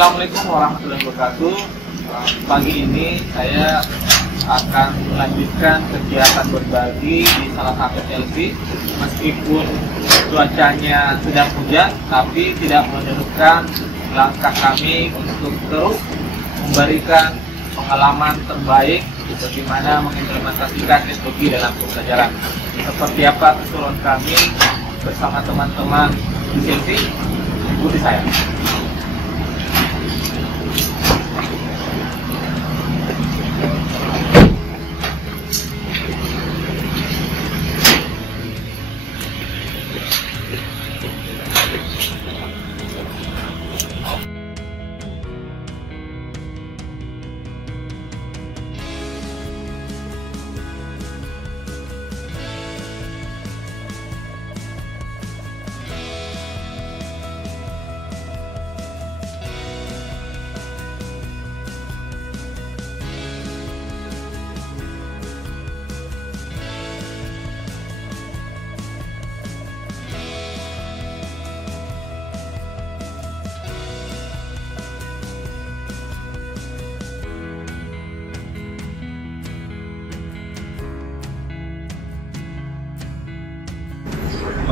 Assalamualaikum warahmatullahi wabarakatuh. Pagi ini saya akan melanjutkan kegiatan berbagi di salah satu LC. Meskipun cuacanya sedang hujan, tapi tidak menyurutkan langkah kami untuk terus memberikan pengalaman terbaik bagaimana mengimplementasikan teknologi dalam pembelajaran. Seperti apa keseruan kami bersama teman-teman di LC, ikuti saya.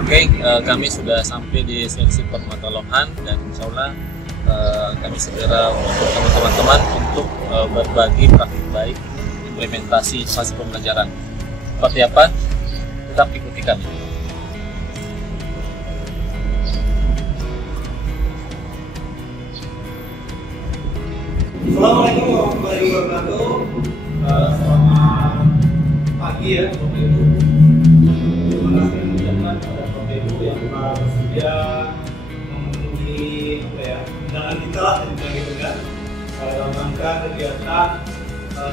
Oke, kami sudah sampai di sesi permatalohan dan insya Allah kami segera bersama teman-teman untuk berbagi praktik baik implementasi fase pembelajaran. Seperti apa? Tetap ikuti kami. Assalamualaikum warahmatullahi wabarakatuh. Selamat pagi ya, Bapak Ibu. Terima kasih mengucapkan kepada Bapak Ibu yang telah bersedia memenuhi undangan kita lah gitu kan, dalam rangka kegiatan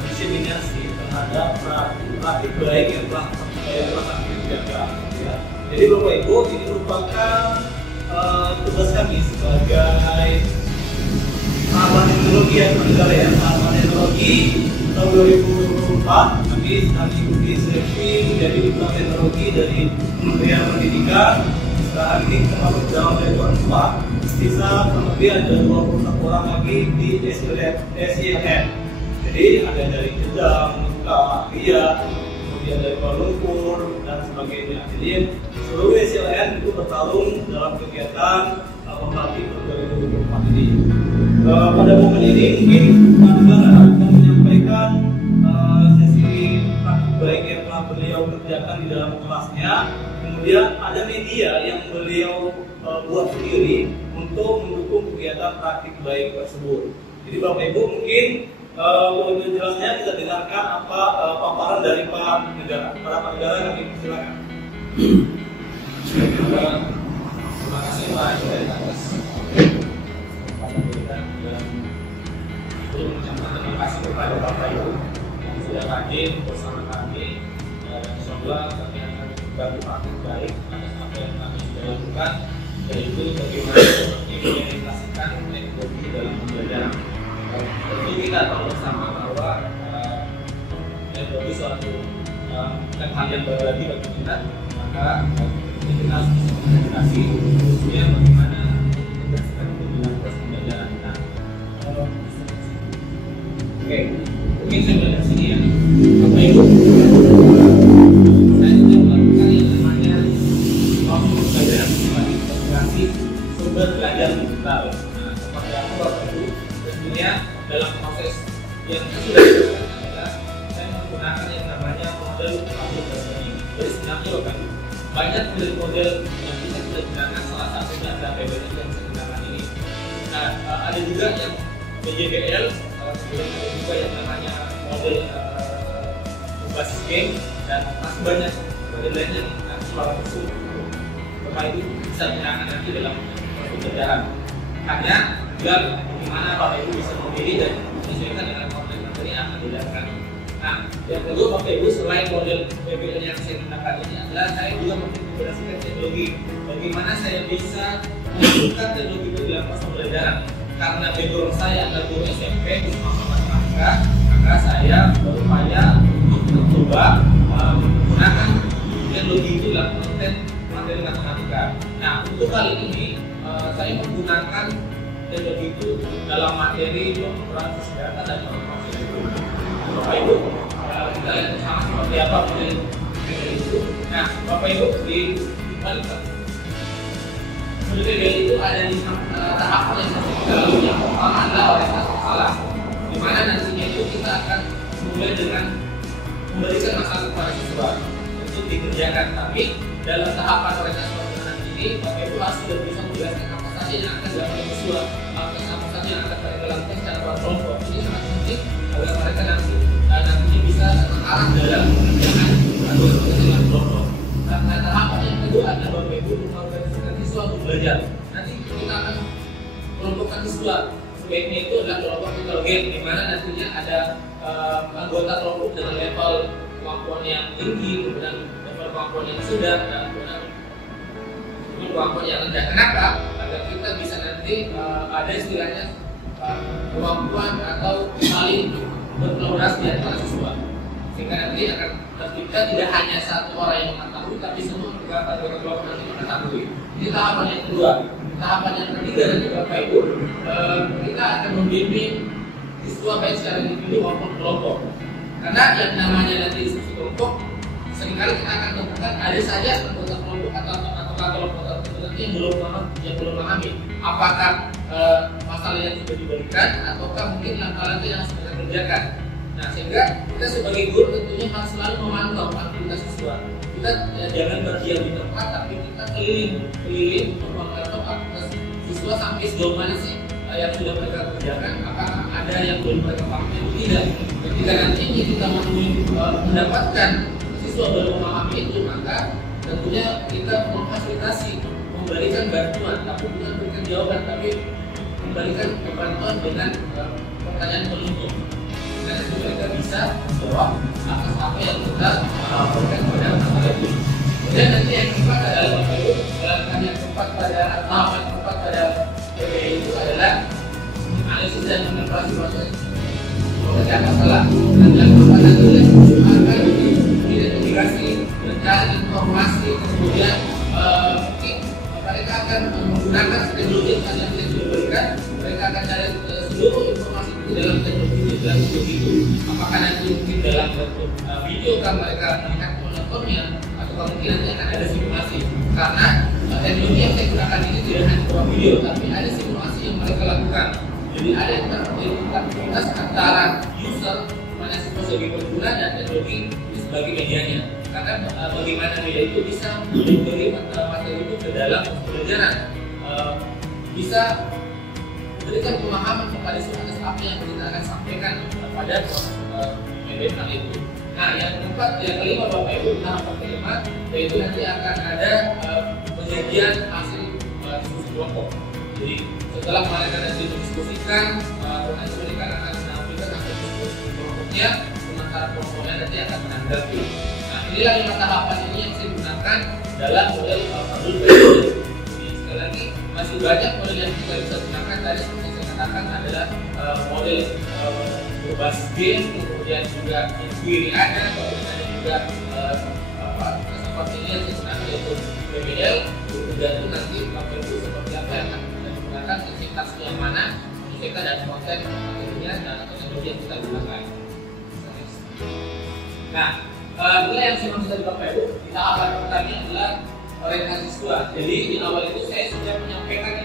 diseminasi terhadap praktik baik yang telah kami kerjakan. Ya. Jadi Bapak Ibu, ini merupakan tugas kami sebagai Sahabat Teknologi ya, Sahabat Teknologi tahun 2024. Kami sedang mengikuti seleksi menjadi duta teknologi dari Kementerian Pendidikan. Sekarang ini kita berjalan dari tahun 4. Sisa kurang lebih ada 21 orang lagi di SILN. Jadi ada dari Jeddah, Mekah, Riyadh, kemudian dari Kuala Lumpur dan sebagainya. Jadi seluruh SILN itu bertarung dalam kegiatan pembatik 2024 ini. Pada momen ini mungkin Pak akan menyampaikan sesi praktik baik yang telah beliau kerjakan di dalam kelasnya. Kemudian ada media yang beliau buat sendiri untuk mendukung kegiatan praktik baik tersebut. Jadi Bapak Ibu mungkin untuk jelasnya kita dengarkan apa paparan dari Pak Negara. Pak Negara, kami silakan. Terima kasih Pak atas mengucapkan terima kasih kepada Bapak Ibu yang sudah hadir bersama kami. Insya Allah kami akan berbagi praktik baik atas apa yang kami sudah lakukan, yaitu bagaimana mengimplementasikan teknologi dalam pembelajaran. Tentu kita tahu bersama bahwa teknologi suatu hal yang baru lagi bagi kita, maka kita harus mengintegrasi khususnya bagaimana mengintegrasikan itu dalam proses pembelajaran. Oke, mungkin saya belajar sini ya, Bapak Ibu. Saya sudah melakukan yang namanya proses pembelajaran sebagai integrasi sumber belajar digital. Nah, seperti apa Bapak Ibu? Tentunya dalam proses yang sudah dilakukan adalah saya menggunakan yang namanya model public learning. Jadi sebenarnya Bapak Ibu, banyak model yang bisa kita gunakan, salah satunya adalah PBL yang saya gunakan ini. Nah, ada juga yang PJBL, kemudian ada juga yang namanya model berbasis game, dan masih banyak model lain yang suara tersebut Bapak Ibu bisa gunakan nanti dalam pembelajaran. Hanya biar bagaimana Bapak Ibu bisa memilih dan menyesuaikan dengan konten materi yang akan dilakukan. Nah, yang kedua Bapak Ibu, selain model PBL yang saya gunakan ini adalah saya juga mengintegrasikan teknologi. Bagaimana saya bisa menunjukkan teknologi itu dalam proses pembelajaran? Karena background saya adalah guru SMP bersama matematika, maka saya berupaya untuk mencoba menggunakan teknologi itu dalam konten materi matematika. Nah, untuk kali ini saya menggunakan teknologi itu dalam materi transisi data dan informasi itu. Bapak Ibu, kita lihat sama seperti apa materi itu. Nah, Bapak Ibu dibalik. PDL itu ada di tahapan yang kita lalui. Yang pertama adalah orientasi masalah, di mana nantinya itu kita akan mulai dengan memberikan masalah kepada siswa untuk dikerjakan. Tapi dalam tahapan orientasi masalah ini, Bapak Ibu harus sudah bisa menjelaskan apa saja yang akan dilakukan siswa, apa saja yang akan mereka lakukan secara kelompok. Ini sangat penting agar mereka nantinya bisa terarah dalam pekerjaan atau dengan kelompok. Nah, tahapan yang kedua adalah Bapak Ibu mengorganisasikan siswa untuk belajar. Nanti kita akan kelompokkan siswa. Sebaiknya itu adalah kelompok heterogen, di mana nantinya ada anggota kelompok dengan level kemampuan yang tinggi, kemudian level kemampuan yang sedang, dan kemudian kemampuan yang rendah. Kenapa? Agar kita bisa nanti ada istilahnya kemampuan atau saling berkolaborasi di antara siswa, sehingga nanti akan tercipta tidak hanya satu orang yang mengetahui, tapi semua anggota kelompok nanti mengetahui. Ini tahapan yang kedua. Tahapan yang ketiga nanti Bapak Ibu, kita akan membimbing siswa baik secara individu maupun kelompok. Karena yang namanya nanti diskusi kelompok, seringkali kita akan temukan ada saja anggota kelompok atau kelompok tertentu yang belum memahami apakah masalah yang sudah diberikan ataukah mungkin langkah-langkah yang harus kita kerjakan. Nah, sehingga kita sebagai guru tentunya harus selalu memantau aktivitas siswa. Kita jangan berdiam di tempat, tapi kita keliling untuk memantau aktivitas siswa sampai sejauh mana sih yang sudah mereka kerjakan, apakah ada yang belum mereka pahami atau tidak. Ketika nantinya kita mendapatkan siswa belum memahami itu, maka tentunya kita memfasilitasi, memberikan bantuan, tapi bukan memberikan jawaban, tapi memberikan bantuan dengan pertanyaan penutup. Dan itu mereka bisa menjawab atas apa yang kita laporkan kepada masalah itu. Kemudian nanti yang keempat adalah Bapak Ibu, yang keempat pada tahapan keempat pada PPI itu adalah analisis dan mengevaluasi proses pekerjaan masalah. Dan yang keempat adalah akan identifikasi, mencari informasi, kemudian mungkin mereka akan menggunakan teknologi yang sudah diberikan. Mereka akan cari seluruh informasi itu dalam teknologi itu. Apakah nanti mungkin dalam bentuk video kan mereka melihat menontonnya, atau mungkin nanti akan ada simulasi. Karena teknologi yang saya gunakan ini tidak hanya berupa video, tapi ada simulasi yang mereka lakukan. Jadi ada interaktivitas antara user, mana siswa sebagai pengguna, dan teknologi sebagai medianya. Karena bagaimana media itu bisa memberi materi itu ke dalam pembelajaran, bisa memberikan pemahaman kepada siswa atas apa yang kita akan sampaikan pada proses webinar itu. Nah, yang keempat, yang kelima Bapak Ibu, tahapan kelima, yaitu nanti akan ada penyajian hasil diskusi kelompok. Jadi setelah mereka nanti mendiskusikan, nanti mereka akan menampilkan hasil diskusi kelompoknya, sementara kelompoknya nanti akan menanggapi. Nah, inilah 5 tahapan ini yang saya gunakan dalam model modul PDL. Jadi sekali lagi masih banyak model yang kita bisa gunakan. Tadi seperti saya katakan adalah model berbasis game, kemudian juga inquiry ada, kemudian ada juga seperti ini yang saya gunakan yaitu PBL. Tergantung nanti Bapak Ibu seperti apa yang akan kita gunakan, intensitas yang mana, kita dan konten materinya dan teknologi yang kita gunakan. Nah, inilah yang saya maksud dari Bapak Ibu. Di tahapan pertama adalah orientasi siswa. Jadi di awal itu saya sudah menyampaikan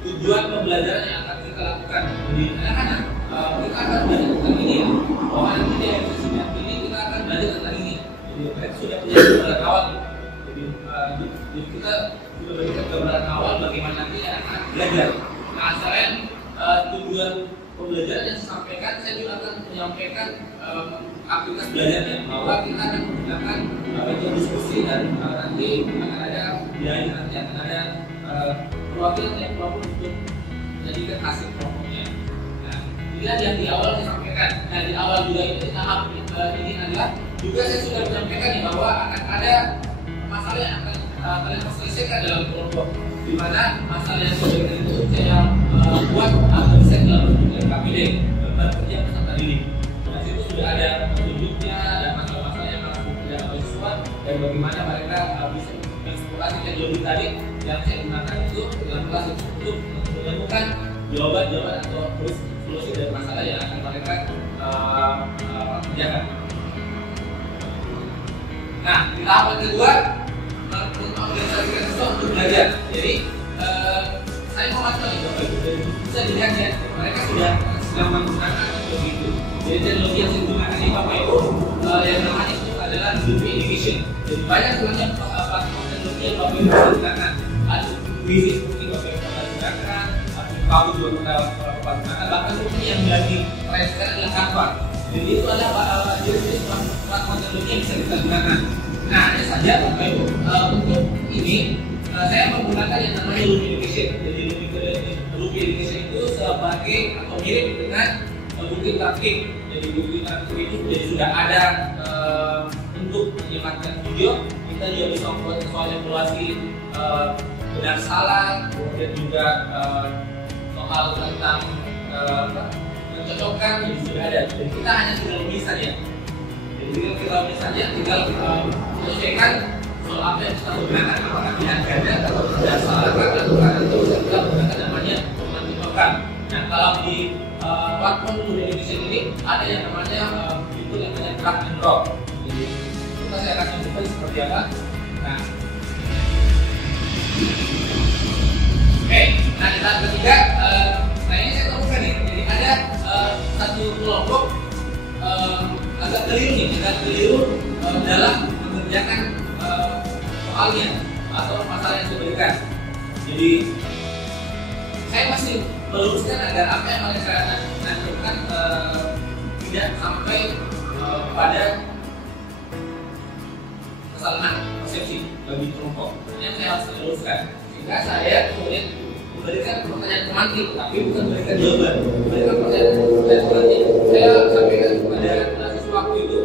tujuan pembelajaran yang akan kita lakukan. Jadi anak-anak kita akan belajar tentang ini. Bahwa nanti di episode ini kita akan belajar tentang ini. Jadi mereka sudah punya gambaran awal. Jadi kita sudah berikan gambaran awal bagaimana nanti anak-anak belajar. Nah, selain tujuan pembelajaran yang saya sampaikan, saya juga akan menyampaikan aktivitas belajarnya, bahwa kita akan menggunakan metode diskusi dan nanti akan ada nanti akan ada perwakilan yang kelompok untuk menjadikan hasil kelompoknya. Nah, inilah yang di awal saya sampaikan. Nah, di awal juga ini tahap ini adalah juga saya sudah menyampaikan bahwa akan ada masalah yang akan kalian selesaikan dalam kelompok, di mana masalah yang sudah itu saya buat atau bisa dalam bentuk KPD, gambar kerja peserta didik. Nah, situ sudah ada petunjuknya, ada masalah-masalah yang harus dikerjakan oleh siswa dan bagaimana mereka bisa mengeksplorasi teknologi tadi yang saya gunakan itu dalam kelas itu untuk menemukan jawaban atau solusi dari masalah yang akan mereka kerjakan. Nah, di tahapan kedua mengorganisasikan sesuatu untuk belajar. Jadi saya mau masuk Bapak Ibu, bisa dilihat ya, mereka sudah sedang menggunakan teknologi itu. Jadi teknologi yang digunakan ini Bapak Ibu yang namanya itu adalah Lupi Education. Jadi banyak sebenarnya platform teknologi yang Bapak Ibu bisa gunakan. Ada Wizis mungkin Bapak Ibu bisa gunakan, ada Kamu juga bisa gunakan, bahkan mungkin yang lagi tren sekarang adalah Canva. Jadi itu adalah jenis platform teknologi yang bisa kita gunakan. Nah, hanya saja Bapak Ibu untuk ini saya menggunakan yang namanya Lupi Education. Jadi Lupi Education itu sebagai atau mirip dengan bukti praktik. Jadi bukti praktik itu sudah ada untuk menyiapkan video. Kita juga bisa membuat soal evaluasi benar salah, kemudian juga soal tentang mencocokkan jadi sudah ada. Jadi kita hanya tinggal lebih saja. Jadi kita lebih saja, tinggal menyesuaikan soal apa yang kita gunakan, apakah tidak ganda atau tidak salah atau itu kita gunakan namanya mencocokkan. Nah, kalau di platform Lupi Education ini ada yang namanya fitur yang namanya drag and drop. Jadi saya akan tunjukkan seperti apa. Nah, oke. Nah, di tahap ketiga, nah ini saya temukan nih. Jadi ada satu kelompok agak keliru dalam mengerjakan soalnya atau masalah yang diberikan. Jadi saya masih meluruskan agar apa yang mereka lakukan tidak sampai pada kesalahan persepsi bagi kelompok. Yang saya harus meluruskan. Jika saya kemudian memberikan pertanyaan pemantik, tapi bukan memberikan jawaban, memberikan pertanyaan pemantik. Saya sampaikan kepada siswaku itu,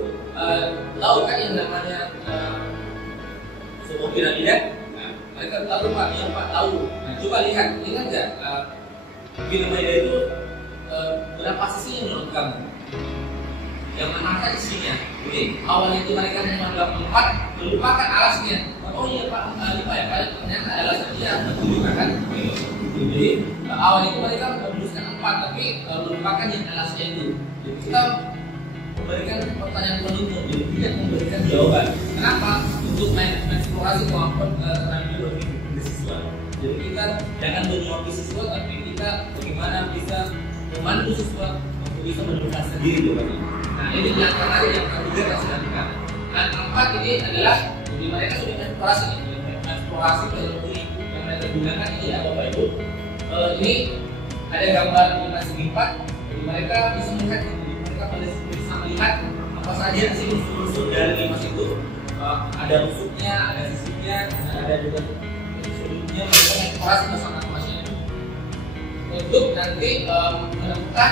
tahu kan yang namanya sebuah piramida? Nah, mereka tahu Pak, ya Pak tahu. Nah, coba lihat, ingat nggak piramida itu berapa sisinya menurut kamu? Yang mana isinya? Jadi awalnya itu mereka menganggap 4, melupakan alasnya. Oh iya Pak, lupa ya, ternyata alasnya menunjukkan. Jadi awalnya itu mereka menuliskan 4, tapi melupakan yang alasnya itu. Jadi kita memberikan pertanyaan penutup, jadi tidak memberikan jawaban. Kenapa? Untuk mengeksplorasi kemampuan keterampilan siswa. Jadi kita jangan menyuapi siswa, tapi kita bagaimana bisa memandu siswa untuk bisa menemukan sendiri. Nah, ini yang terakhir yang ketiga yang sedang dilakukan. Nah, 4 ini adalah jadi mereka sudah eksplorasi teknologi yang mereka gunakan ini ya Bapak Ibu. Ini ada gambar animasi 4. Jadi mereka bisa melihat, mereka bisa melihat apa saja sih unsur-unsur dari limas itu. Ada rusuknya, ada sisinya, ada juga sudutnya. Mereka eksplorasi bersama-samanya untuk nanti menemukan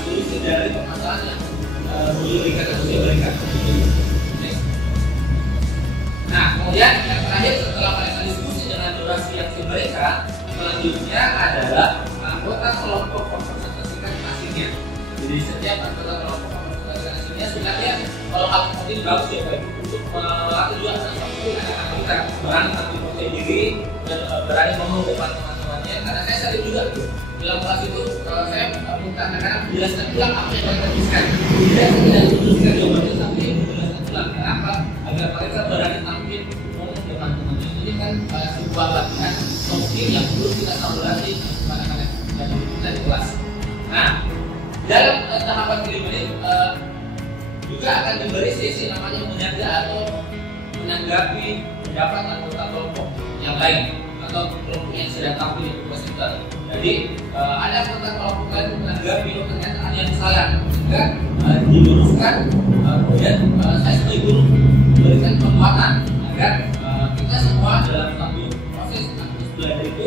solusi dari permasalahan yang diberikan. Nah, kemudian yang terakhir setelah mereka diskusi dengan durasi yang diberikan, selanjutnya adalah anggota kelompok mempresentasikan hasilnya. Jadi setiap anggota kelompok mempresentasikan hasilnya sebenarnya kalau hal seperti ini bagus ya Pak untuk melatih juga anak-anak kita berani tampil percaya diri dan berani ngomong depan teman-temannya. Karena saya sering juga dalam kelas itu saya minta anak-anak menjelaskan ulang apa yang mereka tuliskan. Tidak tuliskan jawabannya tapi menjelaskan ulang. Kenapa? Agar mereka berani tampil ngomong depan teman-temannya. Ini kan sebuah latihan mungkin yang perlu kita saluransi kepada anak-anak dan kita di kelas. Nah, dalam tahapan kelima ini juga akan diberi sesi namanya menjaga atau menanggapi pendapat anggota kelompok yang lain atau kelompok yang sedang tampil di presenter. Jadi ada anggota kelompok lain menanggapi ternyata ada yang salah, sehingga diluruskan. Kemudian saya sebagai guru memberikan penguatan agar kita semua dalam satu proses aktif belajar itu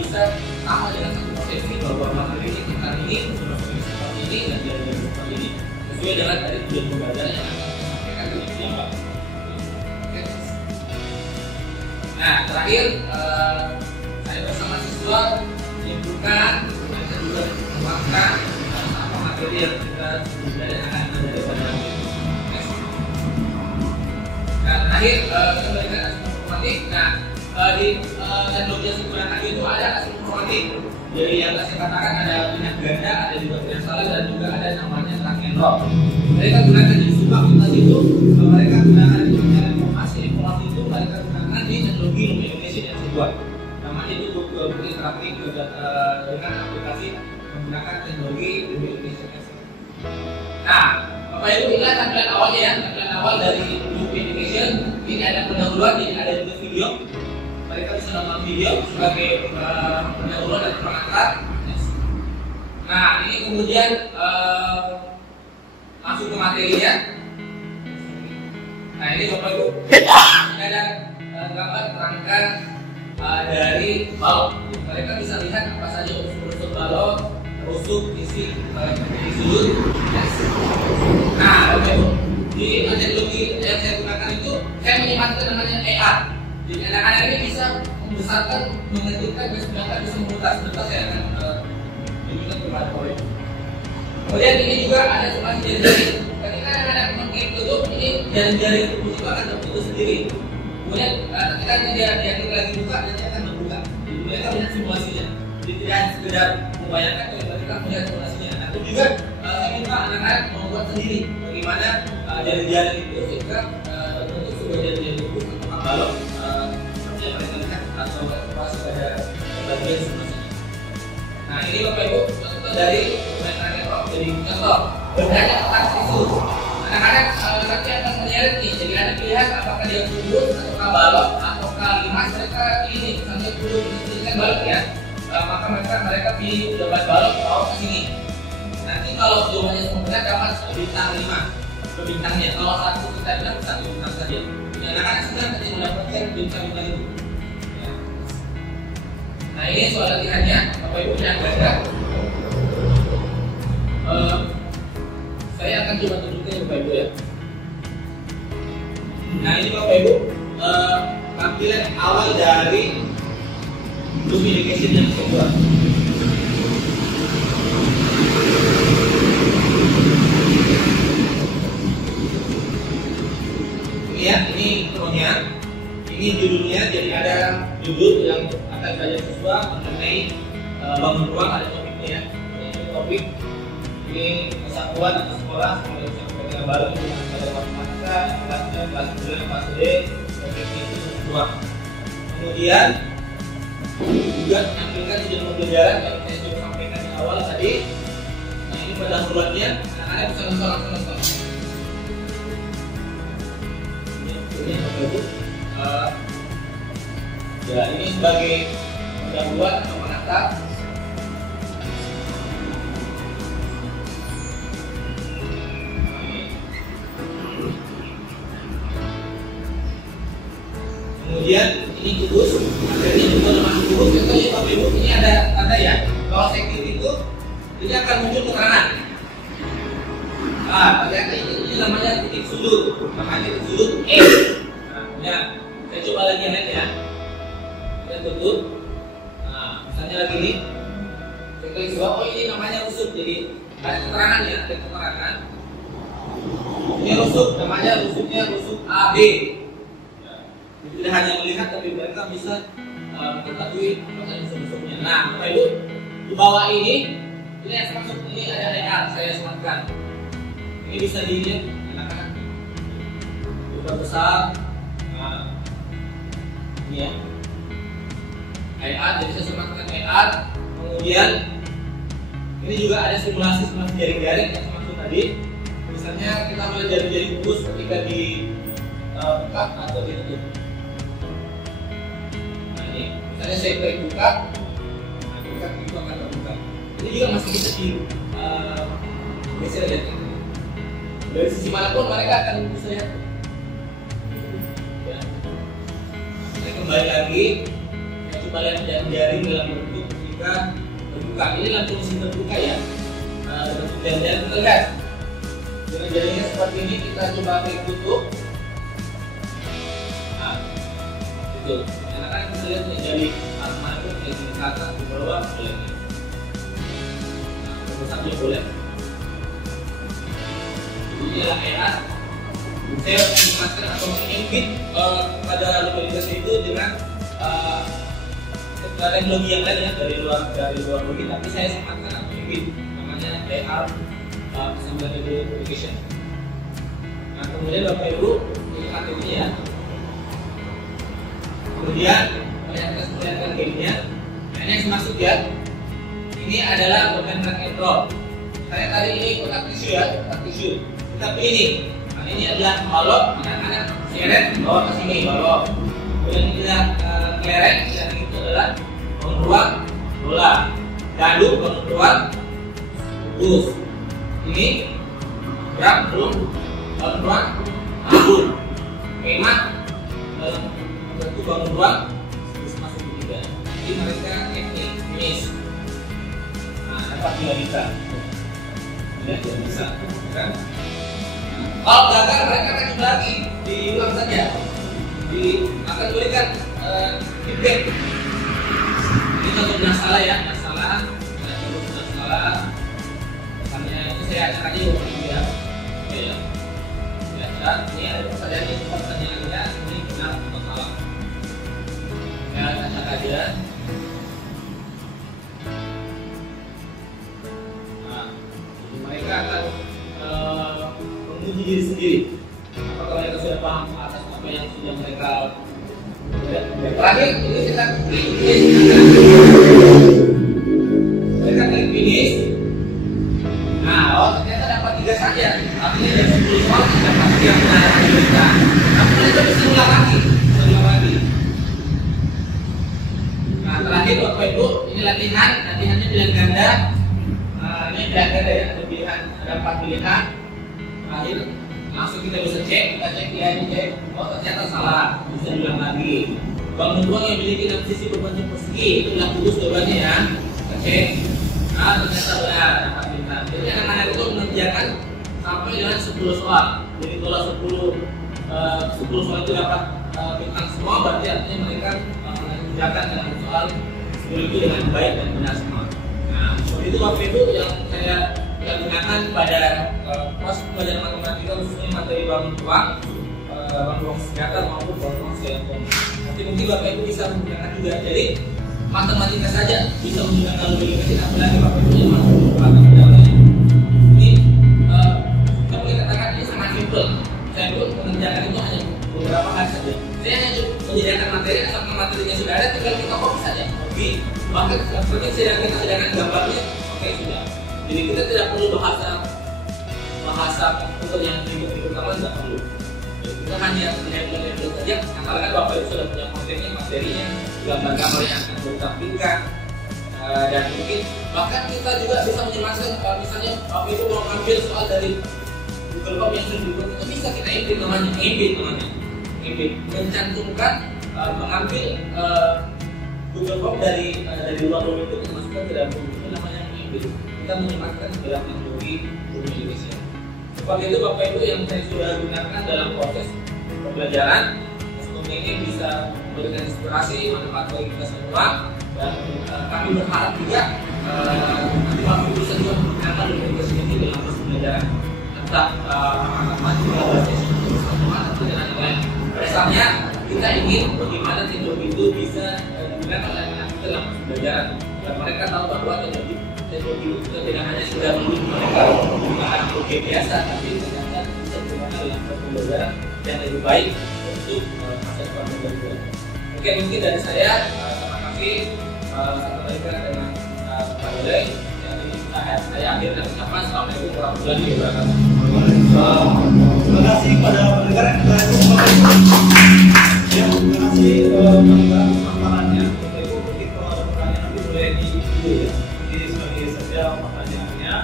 bisa sama dengan satu persepsi bahwa materi ini tentang ini seperti ini dan belajar seperti ini sesuai dengan tadi tujuan pembelajaran yang akan saya sampaikan di sini Pak. Nah, terakhir saya bersama siswa menyimpulkan dan saya juga mengembangkan apa materi yang kita belajar akan dari pada Nah, terakhir saya berikan asesmen informatik. Nah, di teknologi yang digunakan itu ada asesmen informatik. Jadi yang saya katakan ada minyak ganda, ada juga minyak salah, dan juga ada namanya track and roll. Mereka gunakan di Subaktas itu, mereka gunakan untuk mencari informasi itu mereka gunakan di teknologi luminiscence yang saya buat. Namanya itu bukti tracking dengan aplikasi menggunakan teknologi luminiscence. Nah, Bapak Ibu, inilah tampilan awalnya ya, tampilan awal dari luminiscence. Ini ada pendahuluan, ini ada juga video. Mereka bisa nonton video sebagai pendahuluan dan perangkat. Nah, ini kemudian masuk ke materinya. Nah, ini Bapak Ibu, ini ada gambar kerangka dari balok. Mereka bisa lihat apa saja unsur-unsur balok, rusuk, isi, sudut. Nah, Bapak Ibu, di teknologi yang saya gunakan itu saya menyiapkan namanya AR. Jadi anak-anak ini bisa membesarkan, mengecilkan, dan sedangkan bisa memutar. Sebentar saya akan tunjukkan kepada Bapak Ibu. Kemudian ini juga ada simulasi jari-jari. Ketika anak-anak mengklik tutup, ini jari-jari itu akan tertutup sendiri. Kemudian ketika dia klik lagi buka, nanti akan membuka. Jadi mereka melihat simulasinya. Jadi tidak sekedar membayangkan, tapi mereka melihat simulasinya. Nah, itu juga saya minta anak-anak membuat sendiri bagaimana jari-jari itu sehingga terbentuk sebuah jari-jari tubuh atau balok seperti yang mereka lihat atau pada bagian simulasinya. Nah, ini Bapak Ibu contoh dari jadi contoh berdaya otak tisu. Anak-anak nanti akan menyeret nih, jadi ada pilihan apakah dia kubus atau balok atau limas. Mereka ini misalnya kubus ini kan balok ya, maka mereka pilih jawaban balok bawa ke sini. Nanti kalau jawabannya semua dapat bintang 5 bintangnya. Kalau satu kita bilang 1 bintang saja. Anak-anak senang nanti mendapatkan bintang-bintang itu. Ya. Nah, ini soal latihannya, Bapak Ibu yang ada. Saya akan coba tunjukkan Bapak Ibu ya. Nah, ini Bapak Ibu tampilan awal dari luminiscence yang saya buat. Ya, ini intronya, ini judulnya. Jadi ada judul yang akan belajar siswa mengenai bangun ruang, ada topiknya ya. Ini topik, ini kesatuan atau sekolah, sekolah yang baru ada matematika, kelas 9, kelas D, topik itu ruang. Kemudian juga menampilkan judul pembelajaran yang saya coba sampaikan di awal tadi. Nah, ini pendahuluannya, anak-anak bisa langsung. Ya, ini sebagai pendahuluan atau penata. Kemudian ini kubus, akhirnya juga masuk kubus. Contohnya Bapak Ibu, ini ada tanda ya. Kalau saya klik itu, ini akan muncul keterangan. Ternyata ini namanya titik sudut, namanya titik sudut E. Nah, saya coba lagi yang lain ya. Kita tutup. Nah, misalnya lagi ini, saya klik coba. Oh, ini namanya rusuk. Jadi ada keterangan ya, ada keterangan. Ini rusuk, namanya rusuknya rusuk AB. Jadi tidak hanya melihat, tapi mereka bisa mengetahui apa saja rusuknya. Nah, Bapak Ibu, di bawah ini yang masuk ini ada AR, saya sematkan. Ini bisa dilihat anak-anak juga besar. Nah, ini ya AR, jadi saya sematkan AR. Kemudian ini juga ada simulasi jaring-jaring yang saya maksud tadi. Misalnya kita melihat jari-jari kubus ketika dibuka atau ditutup. Nah, ini misalnya saya klik buka, nah buka itu akan terbuka. Ini juga masih bisa geser ya. Dari sisi manapun mereka akan bisa lihat. Ya. Saya kembali lagi, saya coba lihat jari dalam bentuk ketika terbuka. Ini dalam kondisi terbuka ya. Bentuk jari-jari kita lihat. Dengan jarinya seperti ini, kita coba klik tutup. Nah, itu. Anak-anak bisa lihat jari manapun yang di atas, di bawah, boleh. Nah, satu boleh. Ini adalah AR. Saya menjelaskan atau mengembit pada luminiscence itu dengan teknologi yang lain ya dari luar negeri, tapi saya sematkan bikin namanya AR Assembly Application. Nah kemudian Bapak Ibu ini KTP ya. Kemudian kita perlihatkan gamenya. Nah, ini yang dimaksud ya. Ini adalah bermain drag and drop. Saya tadi ini kotak tisu ya, kotak tisu. Kita pilih ini. Nah, ini adalah balok, anak-anak seret bawa ke sini balok. Kemudian ini adalah kelereng, dan itu adalah bangun ruang bola. Dadu bangun ruang bus. Ini gerak belum bangun ruang album. Kemah bentuk bangun ruang bisa masuk juga. Jadi mereka teknik finish. Nah, dapat 2 liter. Lihat ya bisa, kan? Kalau gagal mereka akan coba lagi, diulang saja. Akan berikan feedback. Ini contoh masalah ya, masalah. Misalnya itu saya acak aja ya. Oke ya. Ini ada pertanyaannya, ini benar atau salah. Ya, acak aja. Nah, jadi mereka akan menguji diri sendiri. Apakah mereka sudah paham atas apa yang sudah mereka. Terakhir ini kita klik mereka klik finish. Nah, ternyata dapat 3 saja. Artinya dari 10 soal dapat 3 yang benar kita. Tapi mereka bisa ulang lagi. Nah, terakhir Bapak Ibu, ini latihannya pilihan ganda. Ini pilihan ganda ya, ada pilihan, ada 4 pilihan. Terakhir langsung kita bisa cek, pilihannya cek. Oh ternyata salah, bisa diulang lagi. Bangun ruang yang memiliki 6 sisi berbentuk persegi itu adalah kudus jawabannya ya. Kita cek. Nah ternyata benar, dapat bintang. Jadi anak-anak itu mengerjakan sampai dengan 10 soal. Jadi kalau 10 soal itu dapat bintang semua, berarti artinya mereka mengerjakan dengan soal itu dengan baik dan benar semua. Nah seperti itu Bapak Ibu yang saya gunakan pada proses pembelajaran matematika khususnya materi bangun ruang senjata maupun bangun ruang selekom. Nanti mungkin Bapak Ibu bisa menggunakan juga. Jadi matematika saja bisa menggunakan lebih kecil, apalagi Bapak Ibu yang masuk ke matematika. Ini kita boleh katakan ini sangat simple. Saya pun mengerjakan itu hanya beberapa hal saja. Saya hanya menyediakan materi, asalkan materinya sudah ada, tinggal kita copy saja. Copy, bahkan seperti kita sediakan gambarnya, oke sudah. Jadi kita tidak perlu bahasa komputer yang ribet-ribet, tidak perlu. Kita hanya label saja. Asalkan Bapak Ibu sudah punya kontennya, materinya, gambar-gambar yang akan ditampilkan, dan mungkin bahkan kita juga bisa menyemaskan misalnya Bapak Ibu mau ambil soal dari Google Form yang sudah dibuat, itu bisa kita embed namanya, mencantumkan mengambil Google Form dari luar domain itu kita masukkan ke dalam buku, itu namanya embed. Kita menyematkan dalam teknologi Bumi Indonesia. Seperti itu Bapak Ibu yang saya sudah gunakan dalam proses pembelajaran. Semoga ini bisa memberikan inspirasi, manfaat bagi kita semua, dan kami berharap juga nanti Bapak Ibu bisa juga menggunakan aplikasi ini dalam proses pembelajaran. Entah juga bersama atau dengan yang lain. Misalnya kita ingin bagaimana teknologi itu bisa digunakan oleh anak kita dalam proses pembelajaran, dan mereka tahu bahwa teknologi itu tidak hanya sudah menurut mereka menggunakan program biasa, tapi ternyata bisa digunakan dalam proses pembelajaran yang lebih baik untuk proses pembelajaran. Oke, mungkin dari saya, terima kasih. Saya berikan dengan Pak Dole. Saya akhirnya ucapan assalamualaikum warahmatullahi wabarakatuh. Terima kasih pada pendengar yang telah ikut. Ya, terima kasih pendengar pemaparannya. Bapak Ibu, mungkin kalau ada pertanyaan nanti boleh di video ya. Jadi sebagai saja pertanyaannya.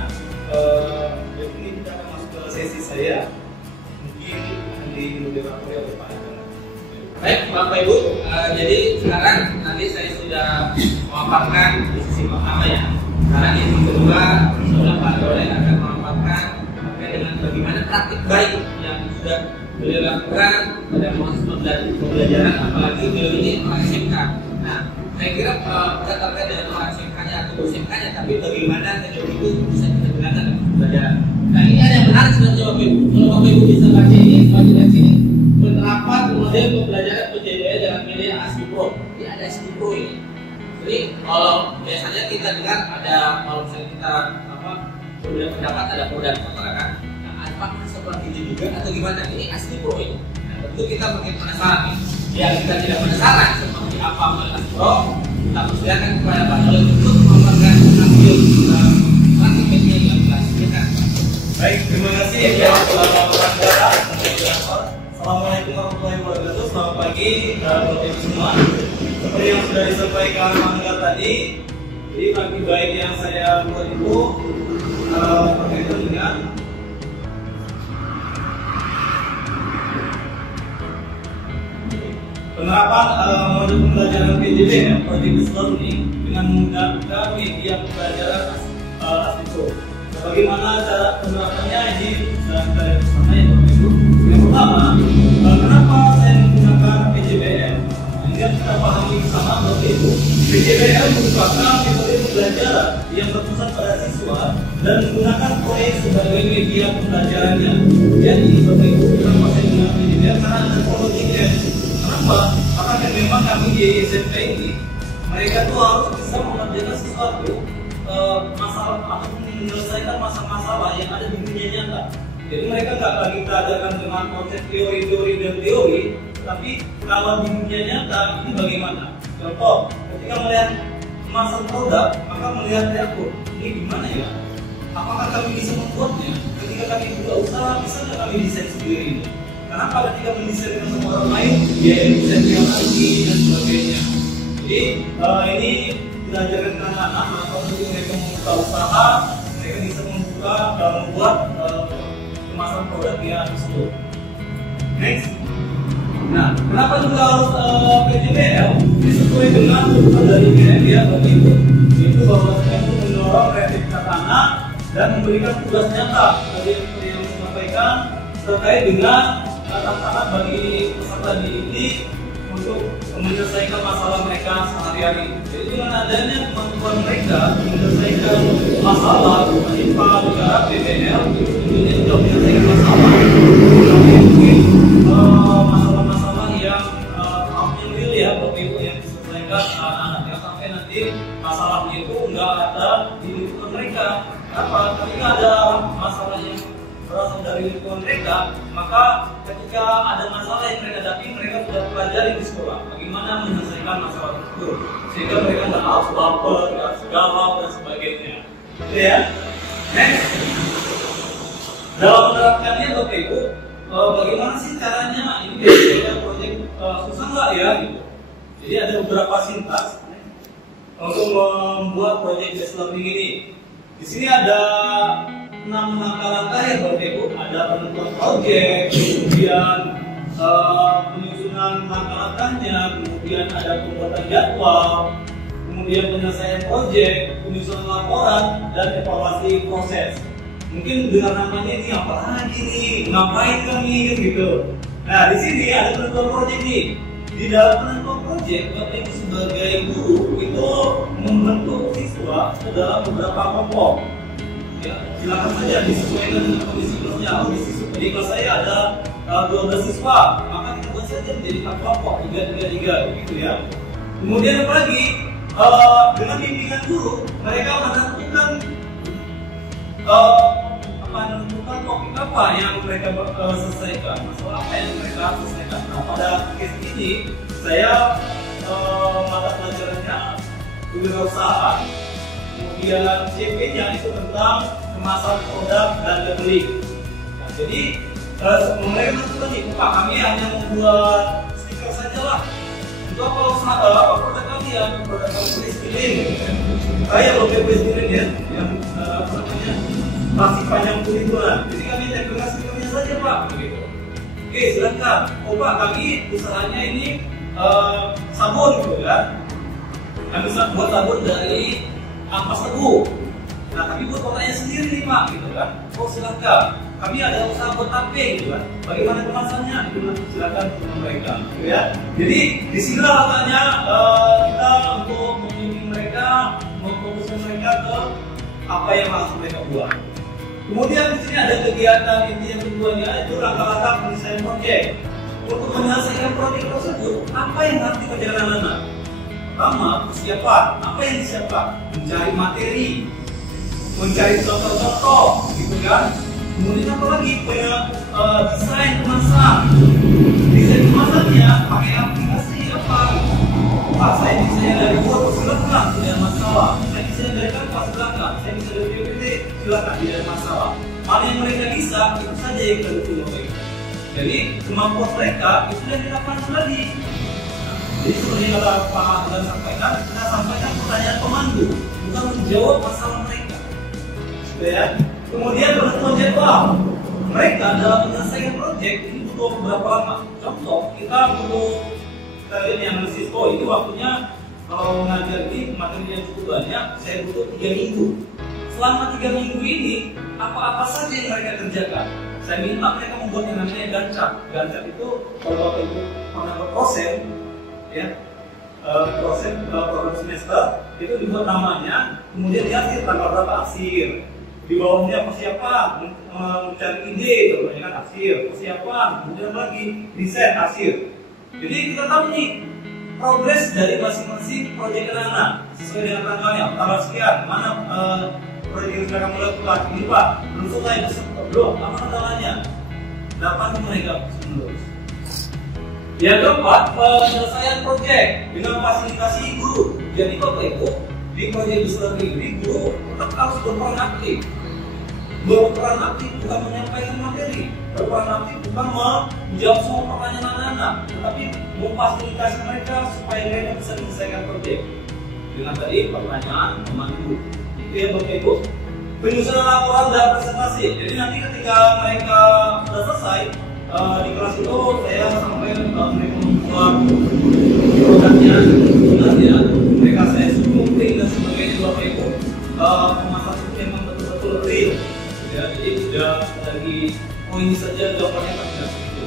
Jadi kita akan masuk ke sesi saya. Mungkin di moderator yang bertanya. Baik, Bapak Ibu. Jadi sekarang nanti saya sudah memaparkan di sisi pertama ya. Sekarang yang kedua, saudara Pak Dole akan memaparkan terkait dengan bagaimana praktik baik yang sudah beliau lakukan pada proses pembelajaran, apalagi beliau ini orang SMK. Nah, saya kira bukan terkait dengan orang SMK-nya atau SMK-nya, tapi bagaimana teknologi itu bisa kita gunakan dalam pembelajaran. Nah, ini ada yang menarik sebenarnya Bapak Ibu. Kalau Bapak Ibu bisa baca ini, baca dari sini, penerapan model pembelajaran PJDL dalam media ASCII Pro. Ini ada ASCII Pro ini. Jadi kalau biasanya kita dengar ada kalau misalnya kita berbeda pendapat ada pro dan kontra kan. Nah, apakah seperti itu juga atau gimana? Ini asli pro ini. Nah, tentu kita makin penasaran nih. Yang kita tidak penasaran seperti apa asli pro, kita persilakan kepada Pak Doli untuk memberikan ambil praktik media yang jelas. Baik, terima kasih ya Pak. Assalamualaikum warahmatullahi wabarakatuh. Selamat pagi Bapak Ibu semua. Seperti yang sudah disampaikan Mangga tadi, jadi praktik baik yang saya buat itu berkaitan dengan penerapan modul pembelajaran PJB ya, Project Based Learning dengan menggunakan media pembelajaran ASIPRO. Bagaimana cara penerapannya ini bisa kita lihat bersama ya Bapak Ibu. Yang pertama, kenapa saya menggunakan PJBL? Ini kita pahami bersama Bapak Ibu. PJBL merupakan metode pembelajaran yang berpusat pada siswa dan menggunakan proyek sebagai media pembelajarannya. Jadi Bapak Ibu, kenapa saya menggunakan PJBL? Karena ada politiknya. Kenapa? Karena memang kami di SMP ini mereka tuh harus bisa mengerjakan sesuatu masalah atau menyelesaikan masalah-masalah yang ada di dunia nyata. Jadi mereka nggak lagi kita adakan dengan konsep teori-teori dan teori, tapi kalau di dunia nyata ini bagaimana? Contoh, ketika melihat kemasan produk, maka melihat ini gimana ya? Apakah kami bisa membuatnya? Ketika kami buka usaha, bisa nggak kami desain sendiri? Kenapa ketika mendesainkan sama orang lain, biaya desain yang lagi dan sebagainya? Jadi ini diajarkan ke anak-anak atau ketika mereka membuka usaha, mereka bisa membuka dan membuat kemasan produknya tersebut. Next. Nah, kenapa juga harus PJBL? Sesuai dengan tuntutan dari BM ya, Bapak Ibu. Itu bahwasanya untuk mendorong kreativitas anak dan memberikan tugas nyata dari yang disampaikan terkait dengan tantangan bagi peserta didik untuk menyelesaikan masalah mereka sehari-hari. Jadi dengan adanya kemampuan mereka menyelesaikan masalah IPA, negara, PBL, tentunya sudah menyelesaikan masalah. Mungkin masalah-masalah yang real ya, Bapak Ibu yang diselesaikan anak-anak sampai nanti masalahnya itu nggak ada di lingkungan mereka. Kenapa? Ketika ada masalah yang berasal dari lingkungan mereka, maka ketika ada masalah yang mereka hadapi, mereka sudah pelajari di sekolah bagaimana menyelesaikan masalah tersebut, sehingga mereka nggak harus baper, nggak harus galau dan sebagainya. Gitu ya. Next, dalam menerapkannya Bapak Ibu, bagaimana sih caranya? Ini biasanya proyek susah nggak ya? Gitu. Jadi ada beberapa sintaks untuk membuat proyek based learning ini. Di sini ada 6 langkah-langkah ya Bapak Ibu. Ada penentuan proyek, kemudian penyusunan langkah-langkahnya, kemudian ada pembuatan jadwal, kemudian penyelesaian proyek, penyusunan laporan, dan evaluasi proses. Mungkin dengan namanya ini apa lagi nih? Ngapain kami gitu? Nah di sini ada penentuan proyek nih. Di dalam penentuan proyek, Bapak Ibu sebagai guru itu membentuk siswa ke dalam beberapa kelompok. Ya, silakan saja disesuaikan dengan kondisi kelasnya. Di kelas saya ada 12 siswa, maka kita buat saja menjadi 4 kelompok, 3 gitu ya. Kemudian apa lagi? Dengan bimbingan guru, mereka menentukan topik apa yang mereka selesaikan, masalah apa yang mereka selesaikan. Nah, pada case ini saya mata pelajarannya kewirausahaan. Kemudian CP-nya itu tentang kemasan produk dan labeling. Nah, jadi mereka menentukan nih, Pak, kami hanya membuat stiker saja lah. Untuk apa produk kalian, produk kami skilling. Saya logo skilling ya, yang apa namanya plastik panjang kulituran. Jadi kami tekan stikernya saja Pak. Begitu. Oke, silakan. Oh Pak, kami usahanya ini sabun gitu kan. Kami bisa buat sabun dari ampas tebu. Nah, kami buat kotanya sendiri nih Pak, gitu kan. Oh silakan. Kami ada usaha buat tape, gitu kan. Bagaimana kemasannya? Silakan untuk mereka, gitu ya. Jadi di sini katanya kita untuk membimbing mereka, memfokuskan mereka ke apa yang harus mereka buat. Kemudian di sini ada kegiatan inti yang keduanya itu langkah-langkah penyelesaian proyek. Untuk menyelesaikan proyek tersebut, apa yang harus dikerjakan anak-anak? pertama persiapan. Apa yang disiapkan? Mencari materi, mencari contoh-contoh, gitu kan. Kemudian apa lagi? Desain kemasan. Desain kemasannya pakai aplikasi apa? Pak, saya desain dari Word, silakan, tidak masalah. Saya desain dari Canva, silakan. Saya bisa dari PPT, silakan, tidak masalah. Mana yang mereka bisa, itu saja yang kita butuh mereka. Jadi kemampuan mereka itu yang kita pandu tadi. Jadi seperti yang Pak Adlan sampaikan, kita sampaikan pertanyaan pemandu, bukan menjawab masalah mereka. Ya. Kemudian penentuan jadwal. Mereka dalam menyelesaikan proyek ini butuh berapa lama? Contoh, kita butuh kalian yang analisis, ini waktunya kalau mengajar ini materi yang cukup banyak, saya butuh 3 minggu. Selama 3 minggu ini, apa-apa saja yang mereka kerjakan? Saya minta mereka membuat yang namanya Gantt chart. Gantt chart itu kalau Bapak Ibu pernah berproses, ya, proses program semester itu dibuat namanya, kemudian di akhir tanggal berapa akhir. Di bawahnya persiapan, mencari ide, contohnya kan akhir, persiapan, kemudian lagi desain akhir. Jadi kita tahu nih progres dari masing-masing proyek anak-anak sesuai dengan tanggalnya, tanggal sekian, mana proyek yang sedang melakukan ini Pak, belum selesai, belum, apa kendalanya? Dapat mereka menerus. Yang keempat, penyelesaian proyek dengan fasilitasi guru. Jadi Bapak Ibu di proyek besar ini guru tetap harus berperan aktif. Berperan aktif bukan menyampaikan materi, berperan aktif bukan menjawab semua pertanyaan anak-anak, tetapi memfasilitasi mereka supaya mereka bisa menyelesaikan proyek. Dengan tadi pertanyaan memandu. Itu ya Bapak Ibu. Penyusunan laporan dan presentasi. Jadi nanti ketika mereka sudah selesai di kelas itu saya sampaikan mereka membuat produknya, sebenarnya mereka saya suruh print dan sebagainya Bapak Ibu. Pemasaran itu memang betul-betul real. Ya, jadi tidak lagi ini saja jawabannya tidak segitu.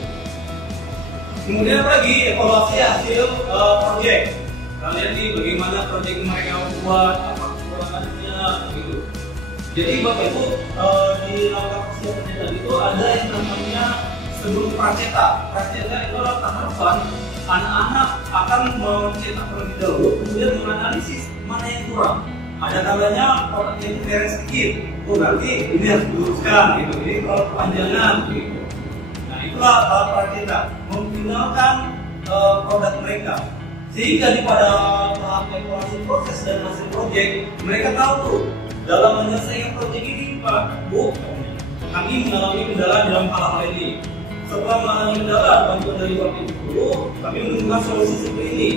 Kemudian apa lagi evaluasi hasil proyek. Kalian nih bagaimana proyek mereka buat, apa kekurangannya gitu. Jadi Bapak Ibu di langkah persiapannya tadi itu ada yang namanya sebelum pracetak. Pracetak itu adalah tahapan anak-anak akan mencetak terlebih dahulu, kemudian menganalisis mana yang kurang. Ada kalanya kotaknya itu beres sedikit, berarti ini harus diluruskan gitu. Ini kalau kepanjangan gitu. Nah itulah pracetak, memfinalkan produk mereka. Sehingga di pada tahap evaluasi proses dan hasil proyek, mereka tahu tuh dalam menyelesaikan proyek ini Pak Bu, kami mengalami kendala dalam hal-hal ini. Setelah mengalami kendala, bantuan dari Bapak Ibu dulu, kami menemukan solusi seperti ini.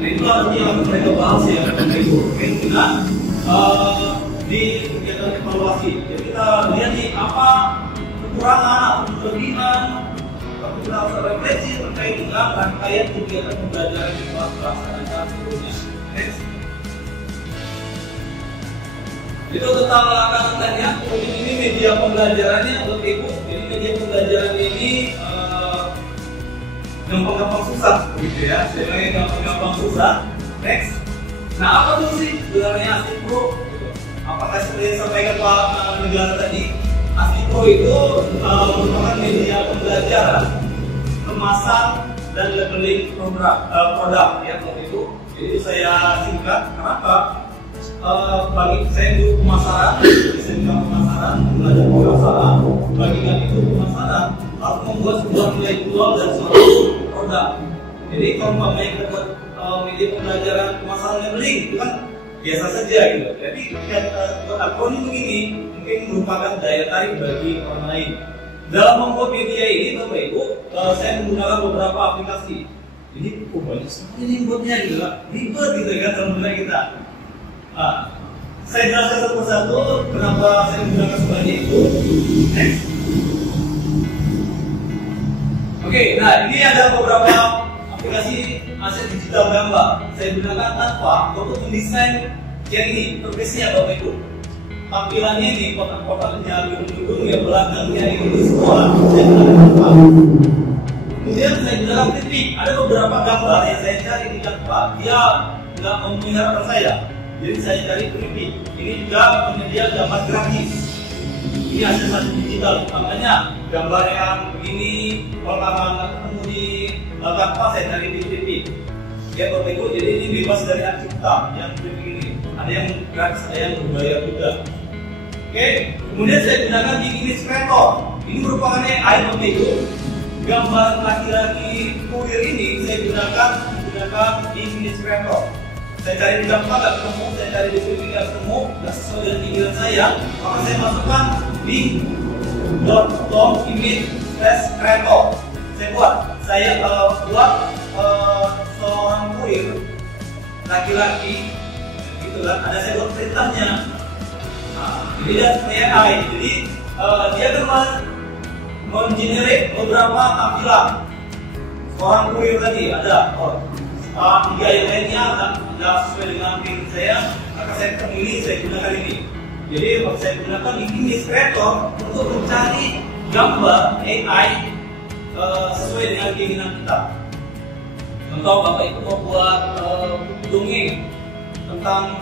Nah itulah nanti yang mereka bahas ya Bapak Ibu. Dengan di kegiatan evaluasi, jadi kita lihat nih apa kekurangan atau kelebihan. Kita harus refleksi terkait dengan rangkaian kegiatan pembelajaran yang telah dilaksanakan sebelumnya. Next. Itu tentang langkah tanya. Kemudian ini media pembelajarannya untuk Ibu. Jadi media pembelajaran ini gampang-gampang susah, begitu ya. Sebenarnya gampang-gampang susah. Next. Nah apa tuh sih sebenarnya ASIPRO? Apakah seperti yang disampaikan Pak Negara tadi? ASIPRO itu merupakan media pembelajaran, kemasan dan labeling produk ya waktu itu. Jadi saya singkat, kenapa? Bagi saya itu pemasaran, saya bilang pemasaran, belajar pemasaran. Bagi kami itu pemasaran harus membuat sebuah nilai jual dan suatu produk. Jadi kalau umpamanya kita buat media pembelajaran pemasaran labeling itu kan biasa saja gitu. Jadi kita buat akronim begini mungkin merupakan daya tarik bagi orang lain. Dalam membuat media ini Bapak Ibu, saya menggunakan beberapa aplikasi. Ini banyak sekali ini buatnya gitu lah, ribet gitu kan dalam dunia kita. Saya jelaskan satu persatu kenapa saya menggunakan sebanyak itu. Next. Oke, nah ini ada beberapa aplikasi aset digital gambar. Saya gunakan tanpa untuk mendesain yang ini, progresnya Bapak Ibu. Tampilannya ini kotak-kotaknya, gedung-gedung yang belakangnya ini semua saya gunakan tanpa. Kemudian saya gunakan titik. Ada beberapa gambar yang saya cari di Canva, dia nggak memelihara saya. Jadi saya cari titik. Ini juga penyedia gambar gratis. Ini hasil digital, makanya gambar yang begini kalau nggak ketemu di Canva saya cari di titik. Ya Bapak Ibu, jadi ini bebas dari hak cipta yang begini. Ada yang gratis, ada yang berbayar juga. Oke, kemudian saya gunakan di image creator. Ini merupakan AI Bapak Ibu. Gambar laki-laki kurir ini saya gunakan di image creator. Saya cari di gambar nggak ketemu, saya cari di video nggak ketemu, nggak sesuai dengan keinginan saya, maka saya masukkan di .com image creator. Saya buat seorang kurir laki-laki, gitu kan? Ada saya buat perintahnya. Nah, ini dia AI. Jadi dia akan mengenerate beberapa tampilan. Seorang kurir tadi ada, tiga yang lainnya nggak sesuai dengan keinginan saya, maka saya memilih saya gunakan ini. Jadi saya gunakan di image creator untuk mencari gambar AI sesuai dengan keinginan kita. Contoh Bapak Ibu mau buat dongeng tentang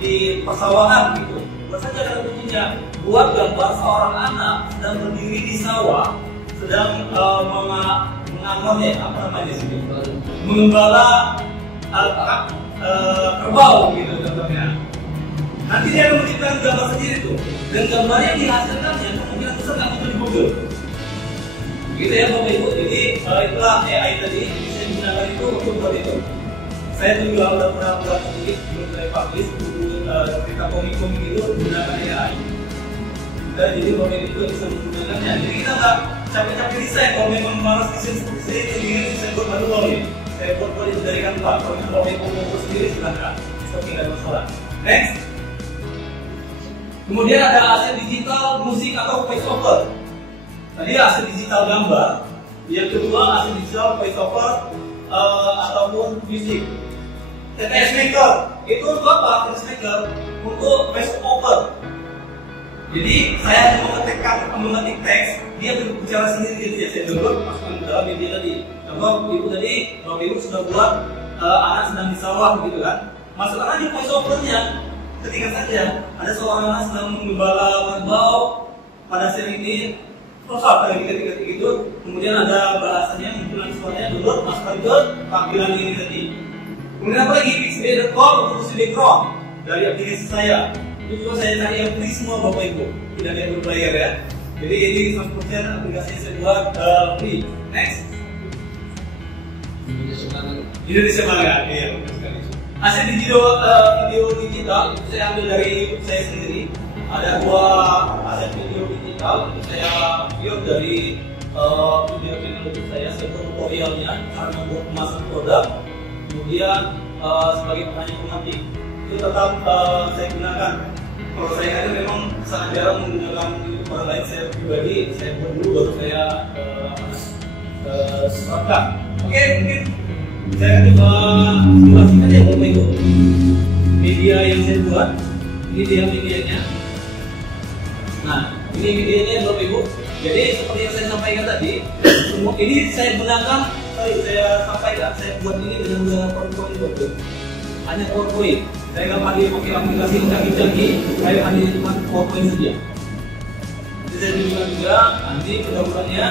di persawahan gitu, buat saja ada kuncinya. Buat gambar seorang anak sedang berdiri di sawah, sedang mengembala kerbau gitu contohnya. Nanti dia akan menciptakan gambar sendiri tuh, dan gambar yang dihasilkannya kemungkinan besar nggak muncul di Google. Gitu ya Bapak Ibu. Jadi itulah AI tadi. Saya gunakan itu untuk buat itu. Saya juga udah pernah buat sedikit belum saya publish buku cerita komik-komik itu menggunakan AI. Jadi Bapak Ibu juga bisa menggunakannya. Jadi kita nggak capek-capek desain. Kalau memang malas desain seperti saya, jadi saya buat manual nih. Saya buat itu dari kantor. Kalau Bapak Ibu mau buat sendiri silahkan. Tapi nggak ada masalah. Next. Kemudian ada aset digital, musik atau voice over. Tadi aset digital gambar. Yang kedua aset digital voice over ataupun musik. TTS Maker itu untuk apa? TTS Maker untuk voice over. Jadi saya hanya mengetik teks, dia berbicara sendiri gitu ya. Saya download masukkan ke dalam media tadi. Contoh Ibu tadi, Bapak Ibu sudah buat anak sedang di sawah gitu kan. Masukkan aja voice over-nya. Ketika saja ada seorang anak sedang mengembala kerbau pada saat ini, terus apa yang ketika itu, kemudian ada bahasanya munculan suaranya, download masukkan ke tampilan ini tadi. Kemudian apa lagi? Pixabay.com untuk musik background dari aplikasi saya. Itu juga saya cari yang free semua Bapak Ibu, tidak ada yang berbayar ya. Jadi ini 100% aplikasinya saya buat free. Next. Indonesia Mangga, iya benar sekali. Aset video digital itu saya ambil dari YouTube saya sendiri. Ada dua aset video digital itu saya ambil dari video channel YouTube saya buat tutorialnya cara membuat kemasan produk. Kemudian sebagai penanya pemantik itu tetap saya gunakan. Kalau saya kan memang sangat jarang menggunakan YouTube orang lain, saya pribadi saya buat dulu baru saya serapkan. Oke, mungkin saya coba simulasikan ya Bapak Ibu media yang saya buat. Ini dia medianya. Nah, ini medianya Bapak Ibu. Jadi seperti yang saya sampaikan tadi, ini saya gunakan, saya sampaikan, saya buat ini dengan menggunakan PowerPoint Bapak Ibu. Hanya PowerPoint. Saya nggak pakai aplikasi yang canggih-canggih, saya hanya cuma PowerPoint saja. Jadi saya tunjukkan juga nanti pendahuluannya.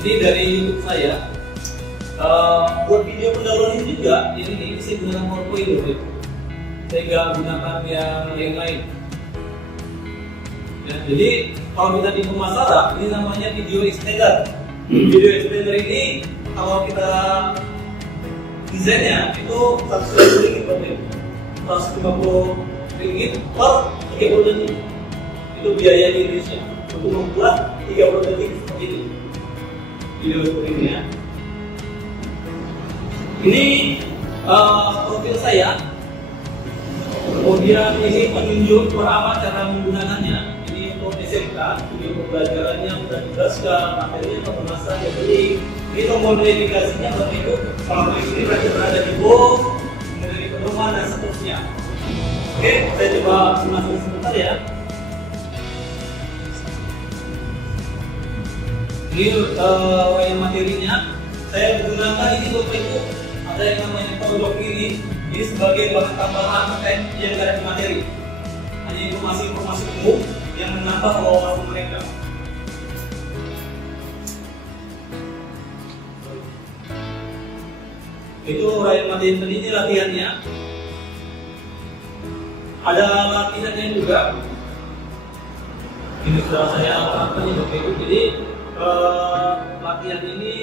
Ini dari YouTube saya. Buat video pendahuluan ini juga, ini saya gunakan PowerPoint Bapak Ibu. Saya nggak gunakan yang lain-lain. Ya, jadi kalau kita di pemasaran, ini namanya video extender. Video extender ini kalau kita desainnya itu 150 ringgit Bapak Ibu. 150 ringgit per 30 detik. Itu biaya di Indonesia untuk membuat 30 detik seperti ini. Video seperti ini ya. Ini profil saya. Kemudian ini penunjuk pertama cara menggunakannya. Ini untuk SMK, video pembelajarannya sudah dijelaskan, materinya pembahasan yang penting. Ini tombol notifikasinya Bapak Ibu. Kalau ini berada di bawah, kemudian di pedoman dan seterusnya. Oke, saya coba simulasi sebentar ya. Ini wayang materinya. Saya menggunakan ini Bapak Ibu. Ada yang namanya pojok kiri. Ini sebagai bahan tambahan yang ada di materi. Hanya informasi-informasi umum yang menambah wawasan mereka. Itu Ryan Martin ini latihannya. Ada latihannya juga. Ini sudah saya lakukan di Bapak Ibu. Jadi latihan ini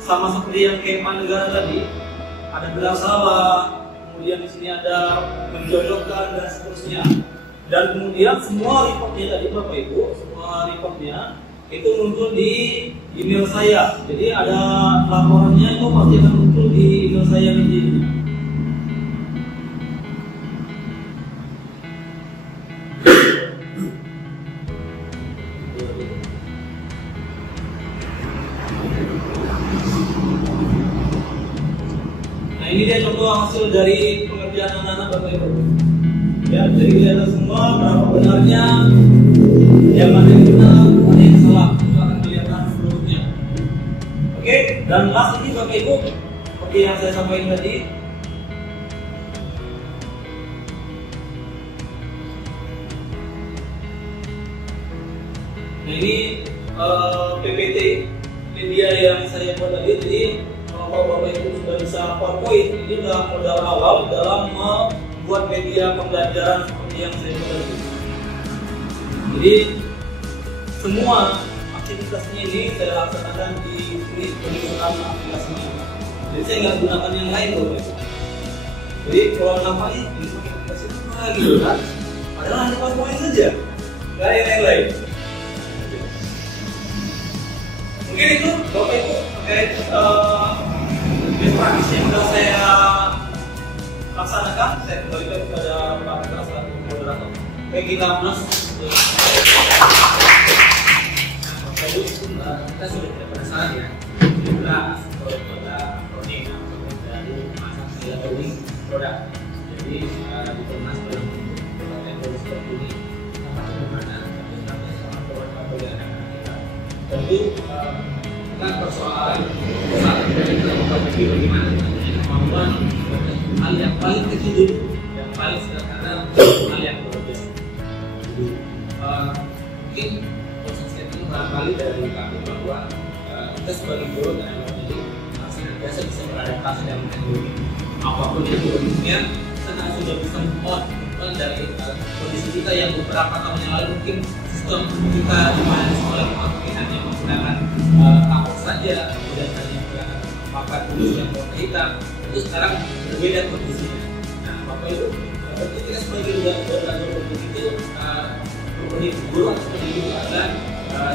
sama seperti yang kemah negara tadi, ada gelar sawah, kemudian di sini ada menjojokkan dan seterusnya. Dan kemudian semua reportnya tadi Bapak Ibu, semua reportnya itu muncul di email saya. Jadi ada laporannya itu pasti akan muncul di email saya nanti. Nah ini dia contoh hasil dari pengerjaan anak-anak Bapak Ibu. Ya, jadi kelihatan semua berapa benarnya, yang mana yang benar, mana yang salah, itu akan kelihatan produknya. Oke, dan last ini Bapak Ibu, seperti yang saya sampaikan tadi, nah ini PPT media yang saya buat tadi. Jadi kalau Bapak Ibu sudah bisa PowerPoint, ini sudah modal awal dalam membuat media pembelajaran seperti yang saya buat tadi. Jadi semua aktivitasnya ini saya laksanakan di sini penggunaan aplikasinya. Jadi saya nggak gunakan yang lain Bapak Ibu. Jadi kalau namanya ini pakai aplikasi apa gitu kan? Padahal hanya PowerPoint saja, nggak ada yang lain. Mungkin itu Bapak Ibu terkait best practice yang sudah saya laksanakan. Saya kembalikan kepada Pak Putra selaku moderator. Oke, kita plus. Bapak Ibu, kita sudah tidak penasaran ya. Kita pada produk dari masak saya dari produk. Jadi dikemas dalam produk yang baru seperti ini sangat sederhana, tapi sangat bermanfaat bagi anak-anak kita. Tentu bukan persoalan kita membagi bagaimana kemampuan hal yang paling kecil dulu, yang paling sederhana, hal yang berbiasa. Mungkin proses itu barangkali dari kami bahwa kita sebagai guru dan jadi senantiasa bisa beradaptasi dengan teknologi apapun itu bentuknya. Kita sudah bisa move dari kondisi kita yang beberapa tahun yang lalu mungkin sistem kita di mana sekolah mungkin hanya menggunakan kapok saja, kemudian hanya menggunakan papan tulis yang warna hitam. Itu sekarang berbeda kondisinya. Nah, Bapak Ibu, tentu kita sebagai moderator itu guru atau pendidik adalah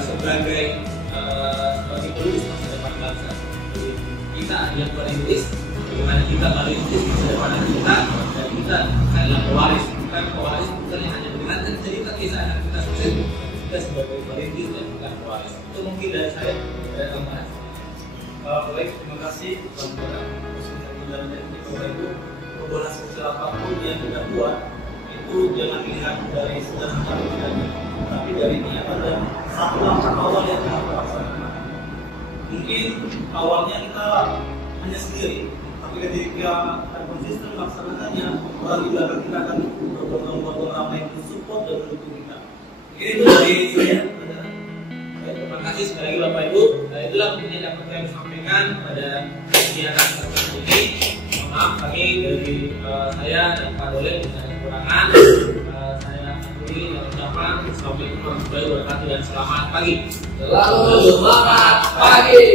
sebagai penulis masa depan bangsa. Jadi kita yang berintis, bagaimana kita berintis masa depan kita, dan kita adalah pewaris. Bukan pewaris, bukan yang hanya mendengarkan cerita kisah anak kita sukses. Kita sebagai perintis dan bukan pewaris. Itu mungkin dari saya, dari tambahan. Baik, terima kasih teman-teman. Dan Bapak Ibu, hubungan sosial apapun yang kita buat itu jangan dilihat dari sederhana tidaknya, tapi dari niatan dan satu langkah awal yang kita laksanakan. Mungkin awalnya kita hanya sendiri, tapi ketika kita konsisten melaksanakannya, orang di belakang kita akan berbondong-bondong ramai untuk support dan mendukung kita. Mungkin itu dari saya. Terima kasih sekali lagi Bapak Ibu. Itulah mungkin yang dapat saya sampaikan pada kegiatan seperti ini. Mohon maaf kami dari saya dan Pak Dole bisa kekurangan. Saya akhiri dan ucapan Assalamualaikum warahmatullahi wabarakatuh dan selamat pagi. Selalu semangat pagi.